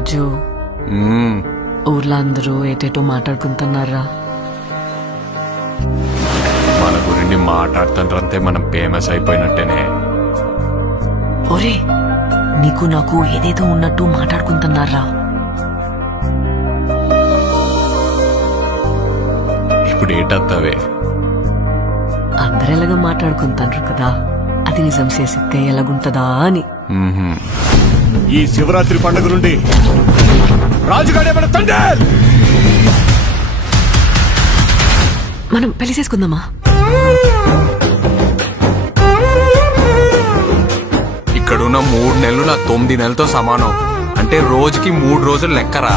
రాజు ఊర్లో అందరూ ఏటేటో మాట్లాడుకుంటున్నారా? మన గురించి మాట్లాడుతుంటే మనం ఫేమస్ అయిపోయినట్టేనే. ఒరే నీకు నాకు ఏదేదో ఉన్నట్టు మాట్లాడుకుంటున్నారా? ఇప్పుడు ఏటత్తవే? అందరెలాగా మాట్లాడుకుంటారు కదా, అది నిజం చేసితే ఎలాగుంటదా అని. ఈ శివరాత్రి పండుగ నుండి రాజుగాడే మన తండ్రి. మనం పెళ్లి చేసుకుందామా? ఇక్కడున్న 3 నెలలు నా 9 నెలలతో సమానం. అంటే రోజుకి 3 రోజులు లెక్కరా.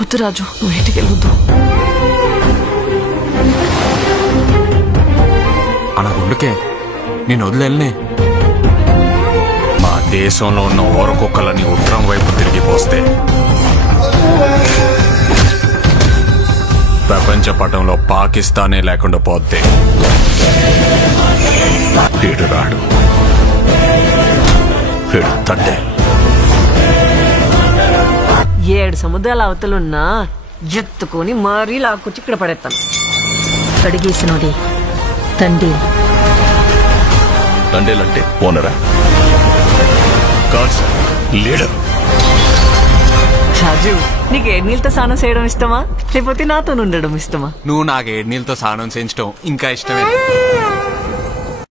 వద్దు రాజు, నువ్వు ఇంటికి వెళ్ళొద్దు. అలా గుండుకే నేను వదిలేనే. మా దేశంలో ఉన్న ఓరకొక్కలని ఉత్తరం వైపు తిరిగిపోస్తే ప్రపంచ పటంలో పాకిస్తానే లేకుండా పోతే వీడు రాడు, వీడు తండ్రి. 7 సముద్రాల అవతలున్నా ఎత్తుకొని మరీ లాక్కొచ్చి ఇక్కడ పడేస్తాను. కడిగేసినోడి తండ్రి. తండ్రిలంటే ఓనరా? కాదు, లీడర్. రాజు నీకు 7 నీళ్ళతో స్నానం చేయడం ఇష్టమా, లేకపోతే నాతో ఉండడం ఇష్టమా? నువ్వు నాకు 7 నీళ్ళతో స్నానం చేయించడం ఇంకా ఇష్టమే.